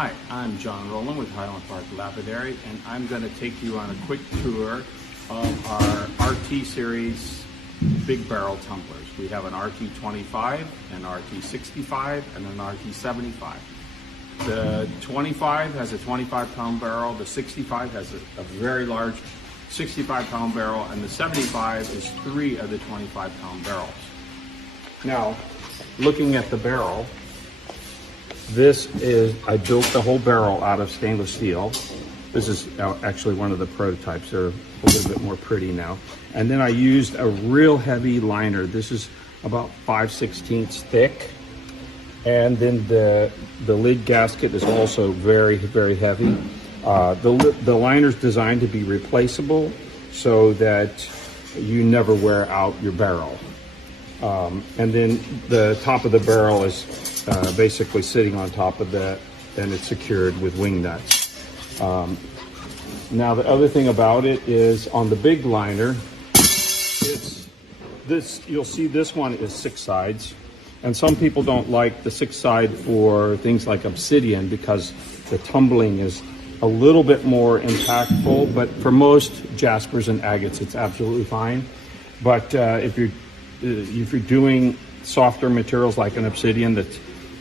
Hi, I'm John Rowland with Highland Park Lapidary, and I'm going to take you on a quick tour of our RT series big barrel tumblers. We have an RT25, an RT65, and an RT75. The 25 has a 25-pound barrel, the 65 has a very large 65-pound barrel, and the 75 is 3 of the 25-pound barrels. Now, looking at the barrel, I built the whole barrel out of stainless steel. This is actually one of the prototypes. They're a little bit more pretty now. And then I used a real heavy liner. This is about 5/16 thick. And then the lid gasket is also very, very heavy. The liner's designed to be replaceable so that you never wear out your barrel. And then the top of the barrel is basically sitting on top of that, and it's secured with wing nuts. Now the other thing about it is on the big liner, you'll see this one is 6 sides, and some people don't like the 6 side for things like obsidian because the tumbling is a little bit more impactful, but for most jaspers and agates it's absolutely fine. But if you're doing softer materials like an obsidian,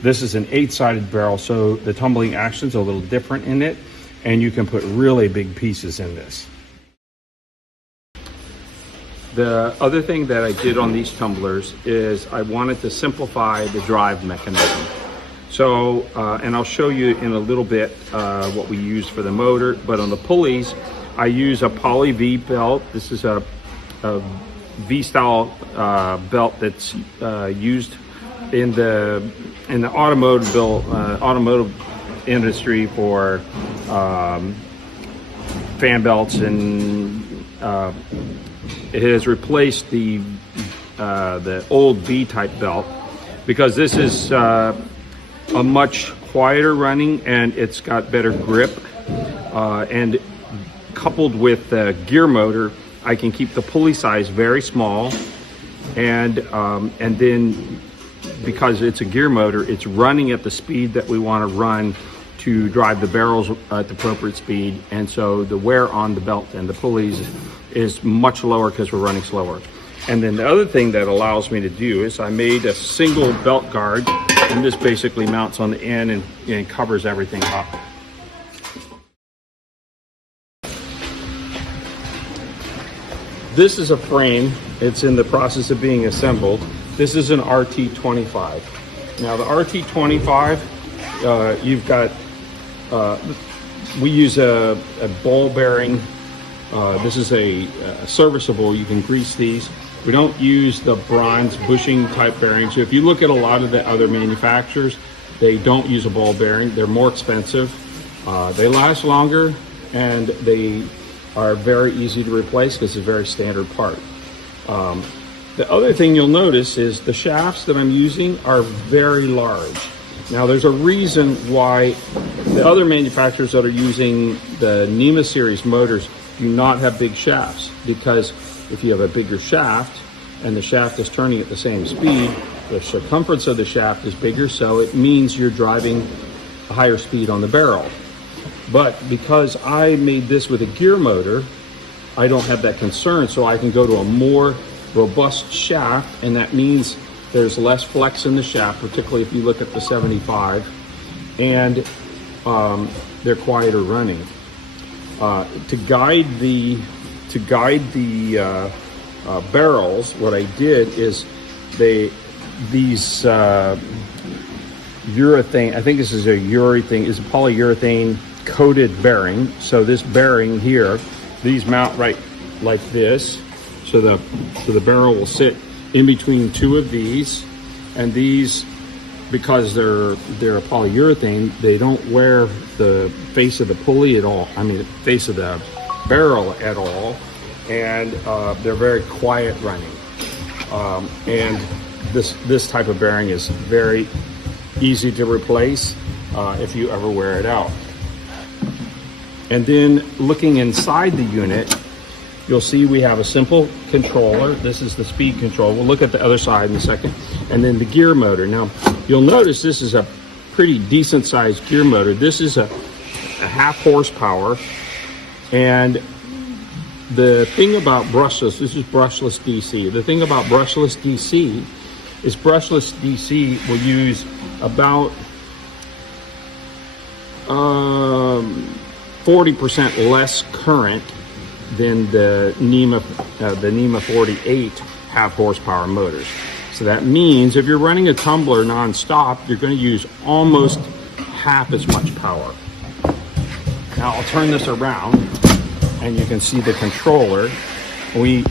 this is an 8-sided barrel, so the tumbling action's a little different in it, and you can put really big pieces in this. The other thing that I did on these tumblers is I wanted to simplify the drive mechanism. So, and I'll show you in a little bit what we use for the motor, but on the pulleys, I use a poly V belt. This is a V-style belt that's used in the automotive industry for fan belts, and it has replaced the old V-type belt because this is a much quieter running and it's got better grip, and coupled with the gear motor, I can keep the pulley size very small, and then because it's a gear motor, it's running at the speed that we want to run to drive the barrels at the appropriate speed, and so the wear on the belt and the pulleys is much lower because we're running slower. And then the other thing that allows me to do is I made a single belt guard, and this basically mounts on the end and covers everything up. This is a frame. It's in the process of being assembled. This is an RT25. Now the RT25, you've got, we use a ball bearing. This is a serviceable, you can grease these. We don't use the bronze bushing type bearing. So if you look at a lot of the other manufacturers, they don't use a ball bearing. They're more expensive. They last longer, and they are very easy to replace because it's a very standard part. The other thing you'll notice is the shafts that I'm using are very large. Now there's a reason why the other manufacturers that are using the NEMA series motors do not have big shafts, because if you have a bigger shaft and the shaft is turning at the same speed, the circumference of the shaft is bigger, so it means you're driving a higher speed on the barrel. But because I made this with a gear motor, I don't have that concern, so I can go to a more robust shaft, and that means there's less flex in the shaft, particularly if you look at the 75, and they're quieter running. To guide the barrels, what I did is these urethane, I think this is a polyurethane coated bearing. So this bearing here, these mount right like this. So the barrel will sit in between 2 of these, and these, because they're a polyurethane, they don't wear the face of the pulley at all. I mean, the face of the barrel at all, and they're very quiet running. And this type of bearing is very easy to replace if you ever wear it out. And then looking inside the unit, you'll see we have a simple controller. This is the speed control. We'll look at the other side in a second. And then the gear motor. Now, you'll notice this is a pretty decent sized gear motor. This is a half horsepower, and the thing about brushless, this is brushless DC. The thing about brushless DC is brushless DC will use about 40% less current than the NEMA 48 half horsepower motors. So that means if you're running a tumbler non-stop, you're going to use almost half as much power. Now I'll turn this around and you can see the controller. We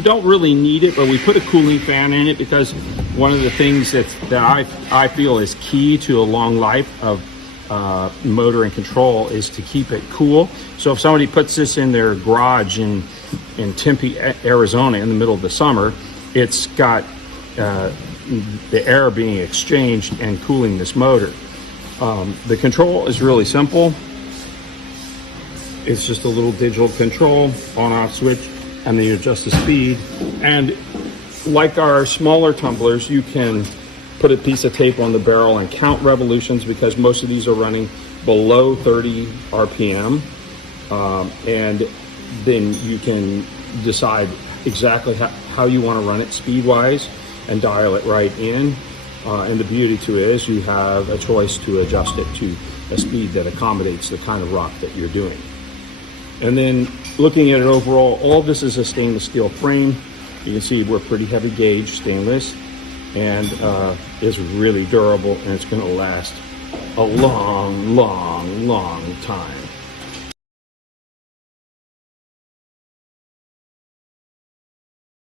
don't really need it, but we put a cooling fan in it because one of the things that I feel is key to a long life of motor and control is to keep it cool. So if somebody puts this in their garage in Tempe, Arizona in the middle of the summer, it's got the air being exchanged and cooling this motor. The control is really simple. It's just a little digital control, on-off switch, and then you adjust the speed. And like our smaller tumblers, you can put a piece of tape on the barrel and count revolutions because most of these are running below 30 RPM. And then you can decide exactly how you want to run it speed-wise and dial it right in. And the beauty to it is you have a choice to adjust it to a speed that accommodates the kind of rock that you're doing. And then looking at it overall, all of this is a stainless steel frame. You can see we're pretty heavy gauge stainless, and it's really durable, and it's going to last a long, long, long time.